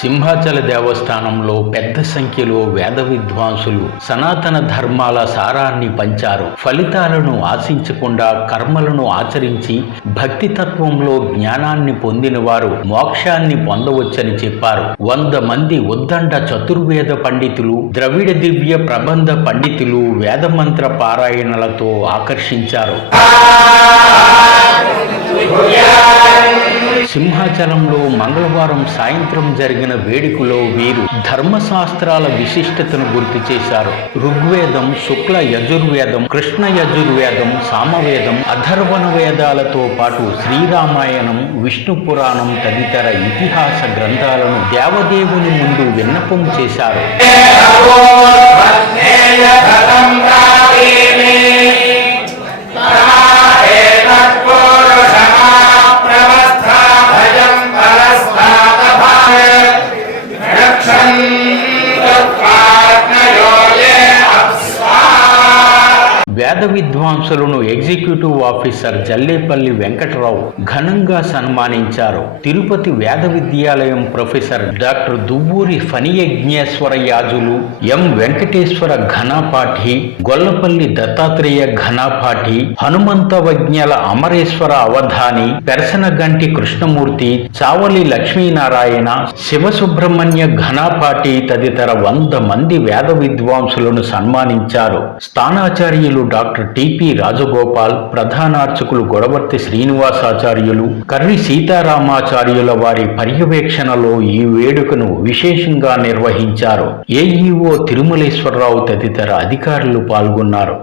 సింహాచల దేవస్థానంలో పెద్ద సంఖ్యలో వేద విద్వాంసులు సనాతన ధర్మాల సారాన్ని పంచారు. ఫలితాలను ఆశించకుండా కర్మలను ఆచరించి భక్తి తత్వంలో జ్ఞానాన్ని పొందిన వారు మోక్షాన్ని పొందవచ్చని చెప్పారు. 100 మంది ఉద్దండ చతుర్వేద పండితులు, ద్రవిడ దివ్య ప్రబంధ పండితులు వేదమంత్ర పారాయణలతో ఆకర్షించారు. సింహాచలంలో మంగళవారం సాయంత్రం జరిగిన వేడుకలో వీరు ధర్మశాస్త్రాల విశిష్టతను గుర్తు చేశారు. ఋగ్వేదం, శుక్ల యజుర్వేదం, కృష్ణ యజుర్వేదం, సామవేదం, అథర్వణ వేదాలతో పాటు శ్రీరామాయణం, విష్ణు పురాణం తదితర ఇతిహాస గ్రంథాలను దేవదేవుని ముందు విన్నపం చేశారు. వేద విద్వాంసులను ఎగ్జిక్యూటివ్ ఆఫీసర్ జల్లేపల్లి వెంకటరావు ఘనంగా సన్మానించారు. తిరుపతి వేద విద్యాలయం ప్రొఫెసర్ డాక్టర్ దువ్వూరి ఫణియజ్ఞేశ్వర యాజులు, ఎం వెంకటేశ్వర ఘనపాఠి, గొల్లపల్లి దత్తాత్రేయ ఘనపాఠి, హనుమంతవజ్ఞల అమరేశ్వర అవధాని, పెరసనగంటి కృష్ణమూర్తి, చావలి లక్ష్మీనారాయణ, శివసుబ్రహ్మణ్య ఘనపాఠి తదితర 100 మంది వేద విద్వాంసులను సన్మానించారు. స్థానాచార్యులు డాక్టర్ టిపి రాజగోపాల్, ప్రధానార్చకులు గొడవర్తి శ్రీనివాసాచార్యులు, కర్రి సీతారామాచార్యుల వారి పర్యవేక్షణలో ఈ వేడుకను విశేషంగా నిర్వహించారు. ఏఈఓ తిరుమలేశ్వరరావు తదితర అధికారులు పాల్గొన్నారు.